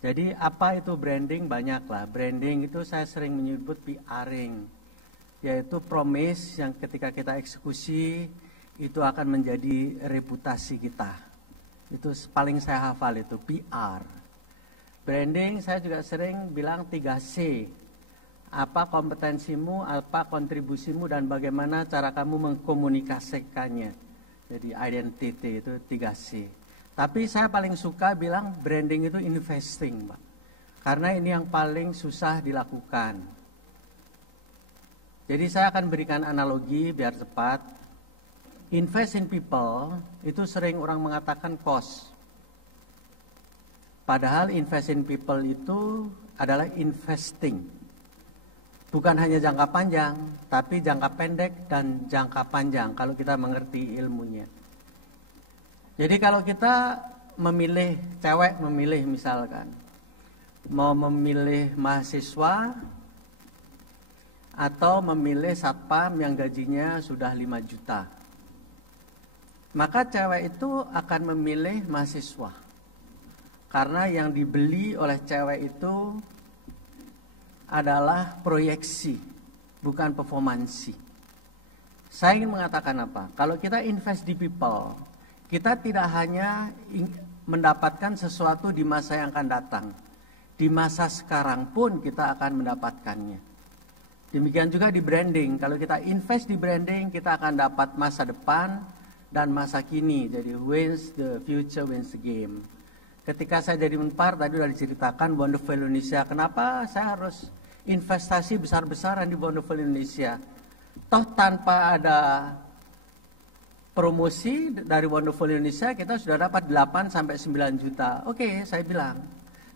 Jadi apa itu branding? Banyak lah. Branding itu saya sering menyebut PR-ing, yaitu promise yang ketika kita eksekusi itu akan menjadi reputasi kita. Itu paling saya hafal itu PR. Branding saya juga sering bilang 3C. Apa kompetensimu, apa kontribusimu, dan bagaimana cara kamu mengkomunikasikannya. Jadi identity itu 3C. Tapi saya paling suka bilang branding itu investing, Pak. Karena ini yang paling susah dilakukan. Jadi saya akan berikan analogi biar cepat. Invest in people itu sering orang mengatakan cost. Padahal invest in people itu adalah investing. Bukan hanya jangka panjang, tapi jangka pendek dan jangka panjang kalau kita mengerti ilmunya. Jadi kalau kita memilih, cewek memilih misalkan, mau memilih mahasiswa atau memilih satpam yang gajinya sudah 5 juta. Maka cewek itu akan memilih mahasiswa. Karena yang dibeli oleh cewek itu adalah proyeksi, bukan performansi. Saya ingin mengatakan apa? Kalau kita invest di people, kita tidak hanya mendapatkan sesuatu di masa yang akan datang. Di masa sekarang pun kita akan mendapatkannya. Demikian juga di branding. Kalau kita invest di branding, kita akan dapat masa depan dan masa kini. Jadi wins the future, wins the game. Ketika saya jadi Menpar, tadi sudah diceritakan Wonderful Indonesia. Kenapa saya harus investasi besar-besaran di Wonderful Indonesia? Toh tanpa ada promosi dari Wonderful Indonesia, kita sudah dapat 8-9 juta. Oke, saya bilang.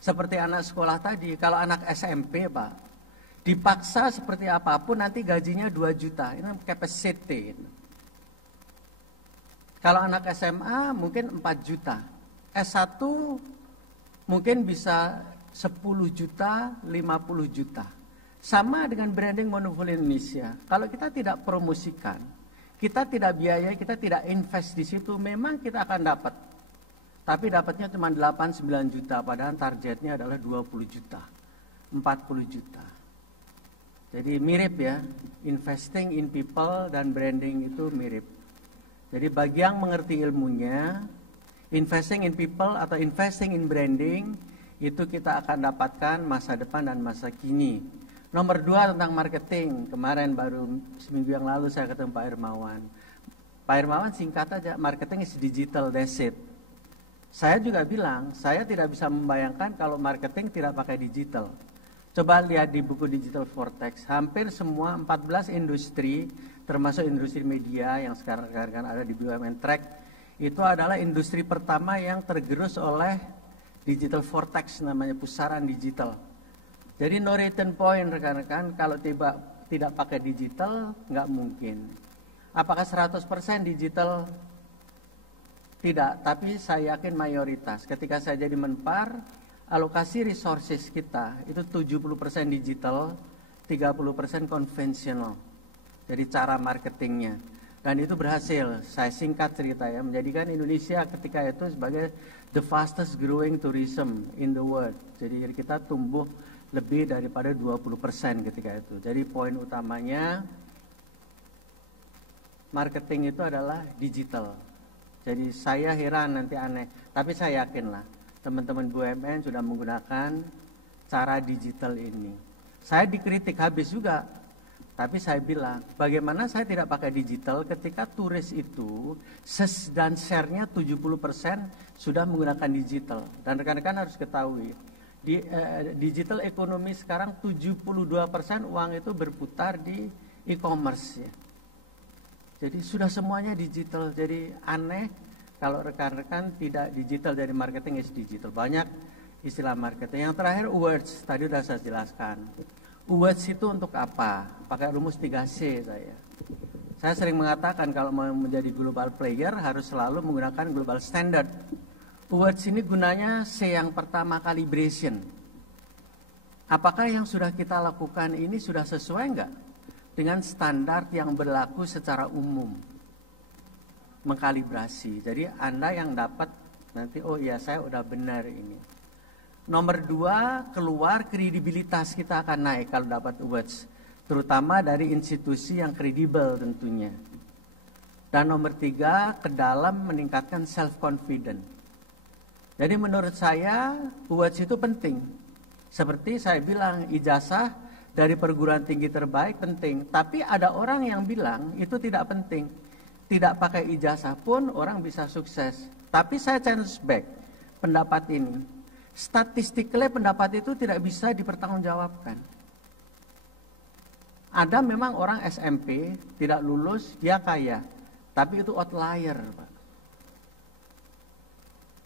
Seperti anak sekolah tadi, kalau anak SMP, Pak, dipaksa seperti apapun nanti gajinya 2 juta. Ini capacity. Kalau anak SMA mungkin 4 juta. S1 mungkin bisa 10 juta, 50 juta. Sama dengan branding Wonderful Indonesia. Kalau kita tidak promosikan, kita tidak biaya, kita tidak invest di situ, memang kita akan dapat. Tapi dapatnya cuma 8-9 juta, padahal targetnya adalah 20 juta, 40 juta. Jadi mirip ya, investing in people dan branding itu mirip. Jadi bagi yang mengerti ilmunya, investing in people atau investing in branding, itu kita akan dapatkan masa depan dan masa kini. Nomor 2 tentang marketing. Kemarin baru seminggu yang lalu saya ketemu Pak Hermawan. Pak Hermawan singkat aja, marketing is digital, that's it. Saya juga bilang, saya tidak bisa membayangkan kalau marketing tidak pakai digital. Coba lihat di buku Digital Vortex, hampir semua 14 industri, termasuk industri media yang sekarang ada di BUMN Track, itu adalah industri pertama yang tergerus oleh Digital Vortex, namanya pusaran digital. Jadi no return point rekan-rekan, kalau tidak pakai digital, nggak mungkin. Apakah 100% digital? Tidak, tapi saya yakin mayoritas. Ketika saya jadi Menpar, alokasi resources kita itu 70% digital, 30% konvensional. Jadi cara marketingnya. Dan itu berhasil, saya singkat cerita ya, menjadikan Indonesia ketika itu sebagai the fastest growing tourism in the world. Jadi kita tumbuh lebih daripada 20% ketika itu. Jadi poin utamanya, marketing itu adalah digital. Jadi saya heran nanti aneh, tapi saya yakin lah teman-teman BUMN sudah menggunakan cara digital ini. Saya dikritik habis juga, tapi saya bilang bagaimana saya tidak pakai digital ketika turis itu dan share-nya 70% sudah menggunakan digital. Dan rekan-rekan harus ketahui, di digital ekonomi sekarang 72% uang itu berputar di e-commerce ya. Jadi sudah semuanya digital, jadi aneh kalau rekan-rekan tidak digital, dari marketing is digital. Banyak istilah marketing. Yang terakhir words, tadi sudah saya jelaskan. Words itu untuk apa? Pakai rumus 3C saya. Saya sering mengatakan kalau mau menjadi global player harus selalu menggunakan global standard. Words ini gunanya C yang pertama, calibration. Apakah yang sudah kita lakukan ini sudah sesuai enggak dengan standar yang berlaku secara umum? Mengkalibrasi. Jadi Anda yang dapat nanti, oh iya saya udah benar ini. Nomor 2, keluar kredibilitas kita akan naik kalau dapat awards, terutama dari institusi yang kredibel tentunya. Dan nomor 3, ke dalam meningkatkan self confidence. Jadi menurut saya awards itu penting. Seperti saya bilang, ijazah dari perguruan tinggi terbaik penting, tapi ada orang yang bilang itu tidak penting. Tidak pakai ijazah pun orang bisa sukses. Tapi saya change back pendapat ini. Statistically pendapat itu tidak bisa dipertanggungjawabkan. Ada memang orang SMP tidak lulus, dia kaya, tapi itu outlier, Pak.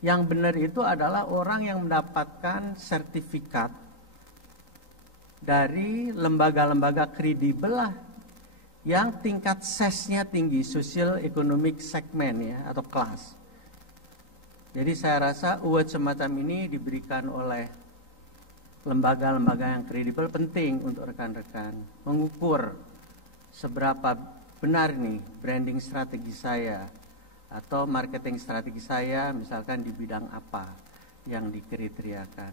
Yang benar itu adalah orang yang mendapatkan sertifikat dari lembaga-lembaga kredibel lah, yang tingkat SES-nya tinggi, social economic segment ya, atau kelas. Jadi saya rasa award semacam ini diberikan oleh lembaga-lembaga yang kredibel penting untuk rekan-rekan mengukur seberapa benar nih branding strategi saya atau marketing strategi saya, misalkan di bidang apa yang dikriteriakan.